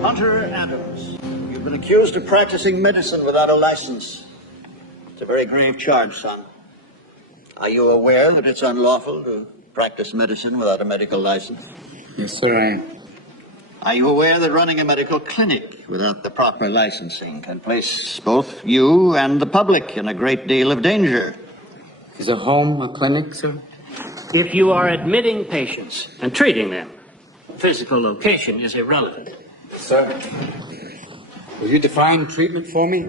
Hunter Adams, you've been accused of practicing medicine without a license. It's a very grave charge, son. Are you aware that it's unlawful to practice medicine without a medical license? Yes, sir, I am. Are you aware that running a medical clinic without the proper licensing can place both you and the public in a great deal of danger? Is a home a clinic, sir? If you are admitting patients and treating them, physical location is irrelevant. Sir, will you define treatment for me?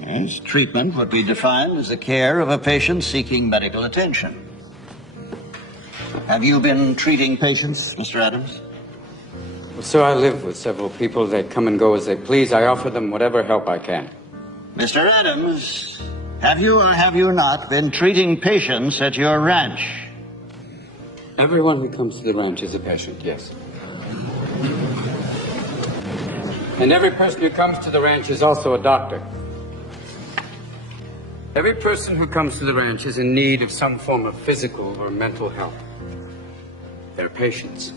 Yes, treatment would be defined as the care of a patient seeking medical attention. Have you been treating patients, Mr. Adams? Well, sir, I live with several people. They come and go as they please. I offer them whatever help I can. Mr. Adams, have you or have you not been treating patients at your ranch? Everyone who comes to the ranch is a patient, yes. And every person who comes to the ranch is also a doctor. Every person who comes to the ranch is in need of some form of physical or mental help. They're patients.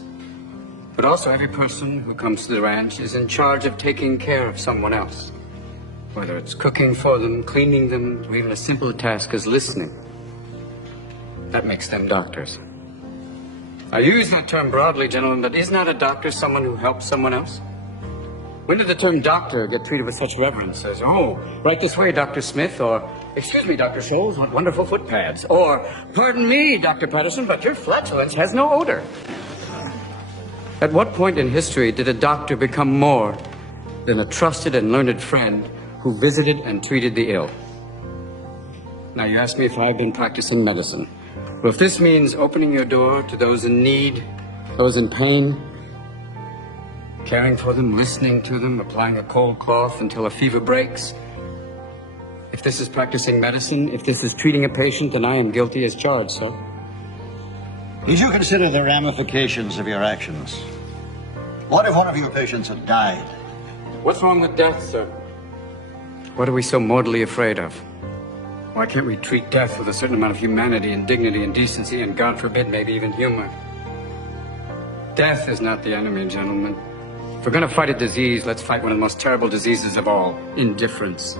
But also every person who comes to the ranch is in charge of taking care of someone else. Whether it's cooking for them, cleaning them, or even a simple task as listening. That makes them doctors. I use that term broadly, gentlemen, but is not a doctor someone who helps someone else? When did the term doctor get treated with such reverence as, oh, right this way, Dr. Smith, or, excuse me, Dr. Scholes, what wonderful foot pads, or, pardon me, Dr. Patterson, but your flatulence has no odor. At what point in history did a doctor become more than a trusted and learned friend who visited and treated the ill? Now, you ask me if I've been practicing medicine. Well, if this means opening your door to those in need, those in pain, caring for them, listening to them, applying a cold cloth until a fever breaks. If this is practicing medicine, if this is treating a patient, then I am guilty as charged, sir. Did you consider the ramifications of your actions? What if one of your patients had died? What's wrong with death, sir? What are we so mortally afraid of? Why can't we treat death with a certain amount of humanity and dignity and decency and, God forbid, maybe even humor? Death is not the enemy, gentlemen. If we're going to fight a disease, let's fight one of the most terrible diseases of all, indifference.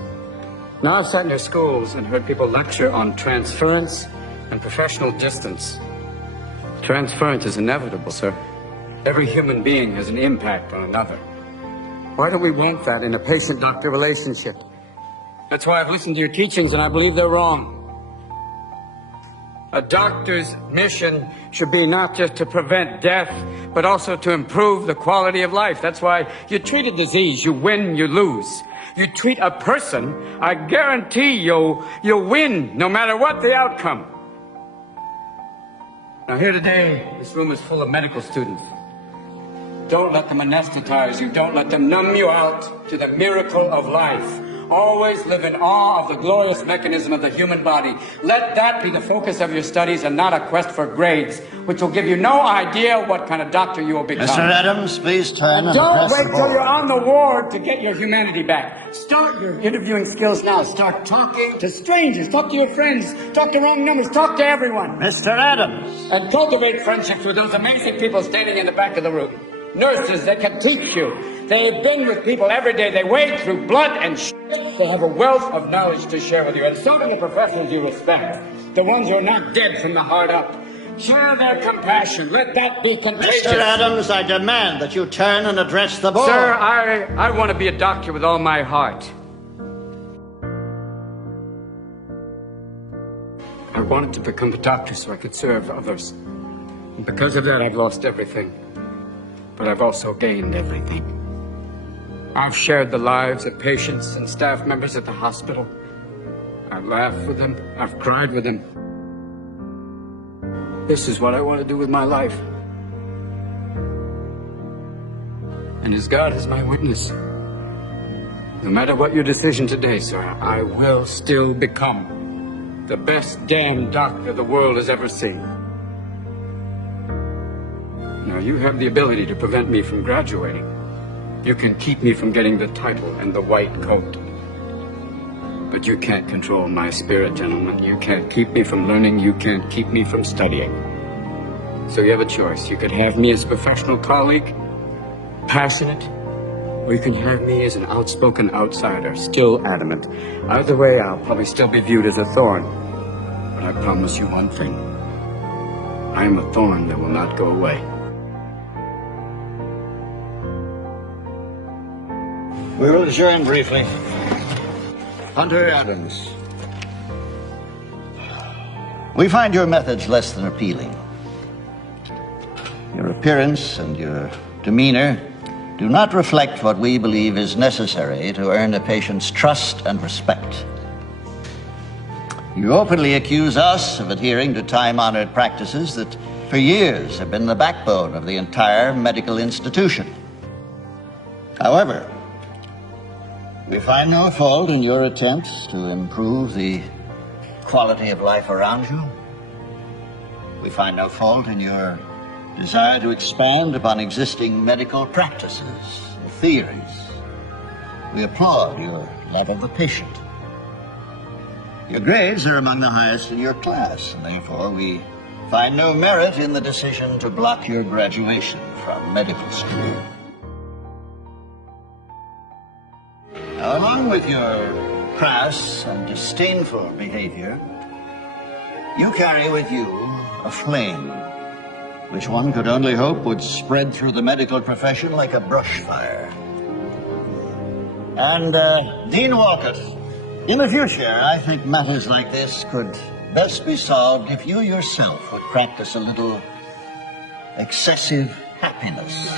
Now I've sat in your schools and heard people lecture on transference and professional distance. Transference is inevitable, sir. Every human being has an impact on another. Why don't we want that in a patient-doctor relationship? That's why I've listened to your teachings and I believe they're wrong. A doctor's mission should be not just to prevent death, but also to improve the quality of life. That's why you treat a disease, you win, you lose. You treat a person, I guarantee you'll win, no matter what the outcome. Now here today, this room is full of medical students. Don't let them anesthetize you. Don't let them numb you out to the miracle of life. Always live in awe of the glorious mechanism of the human body. Let that be the focus of your studies and not a quest for grades, which will give you no idea what kind of doctor you will become. Mr. Adams, please turn and don't address wait the till board. you're on the ward to get your humanity back. Start your interviewing skills now. Start talking to strangers. Talk to your friends. Talk to wrong numbers. Talk to everyone. Mr. Adams! And cultivate friendships with those amazing people standing in the back of the room. Nurses that can teach you. They've been with people every day. They wade through blood and shit. They have a wealth of knowledge to share with you. And so do the professionals you respect. The ones who are not dead from the heart up. Share their compassion. Let that be contagious. Mr. Adams, I demand that you turn and address the board. Sir, I want to be a doctor with all my heart. I wanted to become a doctor so I could serve others. And because of that, I've lost everything. But I've also gained everything. I've shared the lives of patients and staff members at the hospital. I've laughed with them. I've cried with them. This is what I want to do with my life. And as God is my witness, no matter what your decision today, sir, I will still become the best damn doctor the world has ever seen. Now, you have the ability to prevent me from graduating. You can keep me from getting the title and the white coat. But you can't control my spirit, gentlemen. You can't keep me from learning. You can't keep me from studying. So you have a choice. You could have me as a professional colleague, passionate, or you can have me as an outspoken outsider, still adamant. Either way, I'll probably still be viewed as a thorn. But I promise you one thing. I am a thorn that will not go away. We will adjourn briefly. Hunter Adams. We find your methods less than appealing. Your appearance and your demeanor do not reflect what we believe is necessary to earn a patient's trust and respect. You openly accuse us of adhering to time-honored practices that for years have been the backbone of the entire medical institution. However, we find no fault in your attempts to improve the quality of life around you. We find no fault in your desire to expand upon existing medical practices and theories. We applaud your love of the patient. Your grades are among the highest in your class, and therefore we find no merit in the decision to block your graduation from medical school. Now, along with your crass and disdainful behavior, you carry with you a flame, which one could only hope would spread through the medical profession like a brush fire. And, Dean Walcott, in the future, I think matters like this could best be solved if you yourself would practice a little excessive happiness.